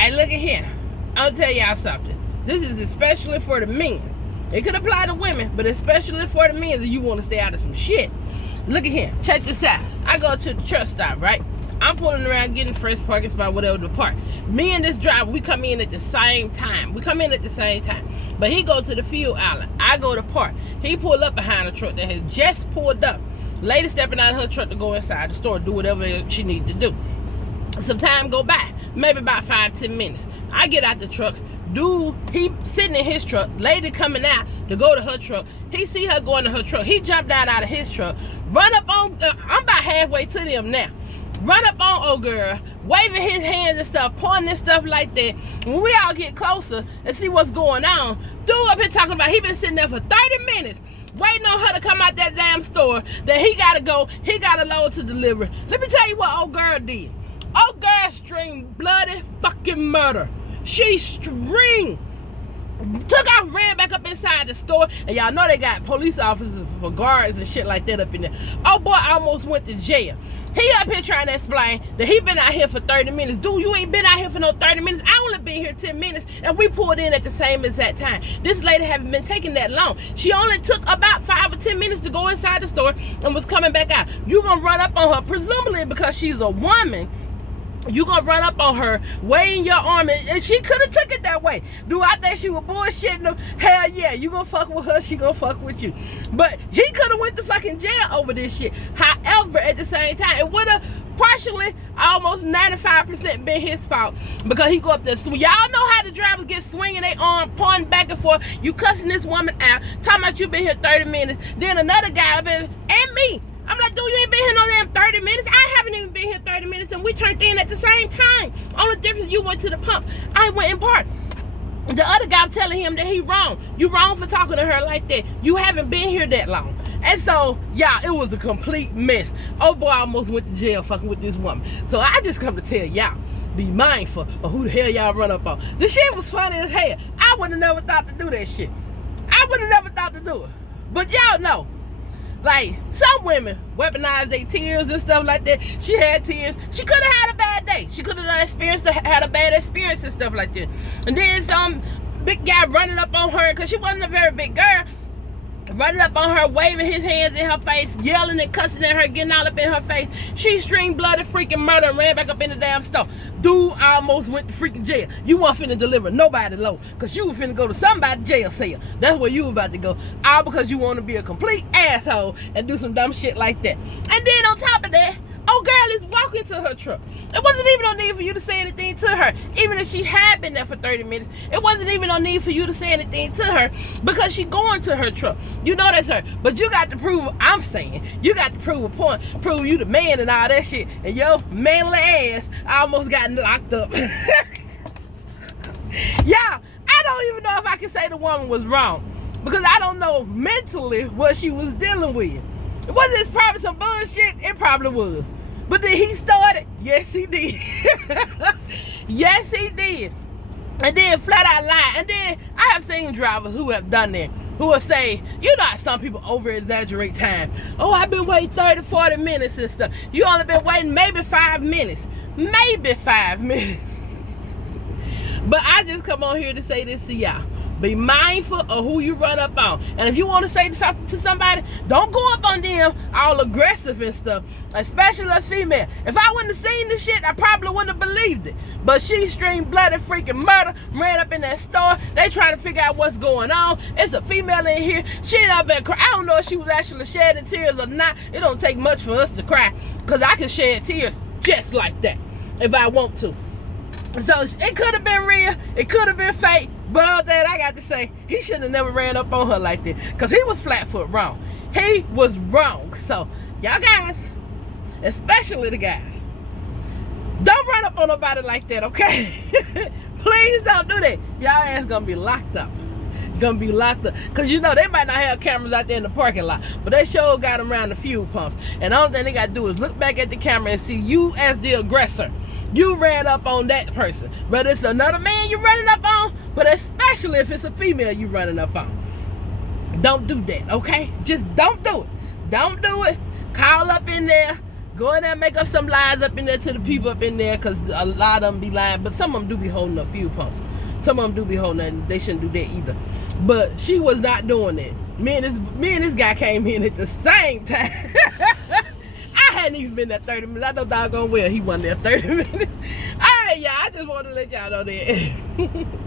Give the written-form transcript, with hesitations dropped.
Hey, look at here. I'll tell y'all something. This is especially for the men. It could apply to women, but especially for the men that you want to stay out of some shit. Look at here. Check this out. I go to the truck stop, right? I'm pulling around getting first parking spot, whatever the park. Me and this driver, we come in at the same time. But he go to the fuel island. I go to park. He pull up behind a truck that has just pulled up. Lady stepping out of her truck to go inside the store, do whatever she need to do. Some time go by, maybe about 5-10 minutes. I get out the truck. Dude, he sitting in his truck. Lady coming out to go to her truck. He see her going to her truck. He jumped down out of his truck. Run up on, I'm about halfway to them now. Run up on old girl, waving his hands and stuff, pointing and stuff like that. When we all get closer and see what's going on, dude up here talking about he been sitting there for 30 minutes waiting on her to come out that damn store, that he gotta go, he got a load to deliver. Let me tell you what old girl did. Old girl screamed bloody fucking murder. She screamed, took off, ran back up inside the store, and y'all know they got police officers for guards and shit like that up in there. Oh boy, almost went to jail. He up here trying to explain that he been out here for 30 minutes. Dude, you ain't been out here for no 30 minutes. I only been here 10 minutes, and we pulled in at the same exact time. This lady haven't been taking that long. She only took about 5 or 10 minutes to go inside the store and was coming back out. You gonna run up on her, presumably because she's a woman. You gonna run up on her, waving your arm, and she could have took it that way. Do I think she was bullshitting him? Hell yeah, you gonna fuck with her, she gonna fuck with you. But he could have went to fucking jail over this shit. However, at the same time, it would have partially, almost 95% been his fault, because he go up there. So y'all know how the drivers get swinging their arm, pointing back and forth. You cussing this woman out, talking about you been here 30 minutes. Then another guy and me. I'm like, dude, you ain't been here no damn 30 minutes. I haven't even been here 30 minutes, and we turned in at the same time. Only difference, you went to the pump. I went in park. The other guy telling him that he wrong. You wrong for talking to her like that. You haven't been here that long. And so, yeah, it was a complete mess. Oh boy, I almost went to jail fucking with this woman. So I just come to tell y'all, be mindful of who the hell y'all run up on. This shit was funny as hell. I would have never thought to do that shit. I would have never thought to do it. But y'all know, like, some women weaponize their tears and stuff like that. She had tears. She could have had a bad day. She could have had a bad experience and stuff like that. And then some big guy running up on her, because she wasn't a very big girl, running up on her, waving his hands in her face, yelling and cussing at her, getting all up in her face. She screamed bloody freaking murder and ran back up in the damn store. Dude almost went to freaking jail. You weren't finna deliver nobody low, because you were finna go to somebody's jail cell. That's where you were about to go. All because you want to be a complete asshole and do some dumb shit like that. And then on top of that, old girl is walking to her truck. It wasn't even no need for you to say anything to her. Even if she had been there for 30 minutes, it wasn't even no need for you to say anything to her, because she going to her truck. You know that's her. But you got to prove what I'm saying. You got to prove a point. Prove you the man and all that shit. And your manly ass almost got locked up. Yeah, I don't even know if I can say the woman was wrong, because I don't know mentally what she was dealing with. Was this probably some bullshit? It probably was. But did he start it? Yes, he did. Yes, he did. And then flat out lie. And then I have seen drivers who have done that, who will say, you know how some people over exaggerate time. Oh, I've been waiting 30, 40 minutes and stuff. You only been waiting maybe 5 minutes. Maybe 5 minutes. But I just come on here to say this to y'all. Be mindful of who you run up on. And if you want to say something to somebody, don't go up on them all aggressive and stuff, especially a female. If I wouldn't have seen this shit, I probably wouldn't have believed it. But she screamed bloody freaking murder, ran up in that store. They trying to figure out what's going on. It's a female in here. She ain't up and cry. I don't know if she was actually shedding tears or not. It don't take much for us to cry, because I can shed tears just like that if I want to. So it could have been real, it could have been fake, but all that I got to say, he should have never ran up on her like that, because he was flat foot wrong. He was wrong. So y'all guys, especially the guys, don't run up on nobody like that, okay? Please don't do that. Y'all ass gonna be locked up. Gonna be locked up, because you know they might not have cameras out there in the parking lot, but they sure got them around the fuel pumps. And the only thing they gotta do is look back at the camera and see you as the aggressor. You ran up on that person, whether it's another man you running up on, but especially if it's a female you running up on. Don't do that, okay? Just don't do it. Don't do it. Call up in there, Go in there and make up some lies up in there to the people up in there, because a lot of them be lying, but some of them do be holding a few pumps. Some of them do be holding that, and they shouldn't do that either. But she was not doing it. Me and this guy came in at the same time. I hadn't even been there 30 minutes. I know doggone well he wasn't there 30 minutes. All right, y'all. I just wanted to let y'all know that.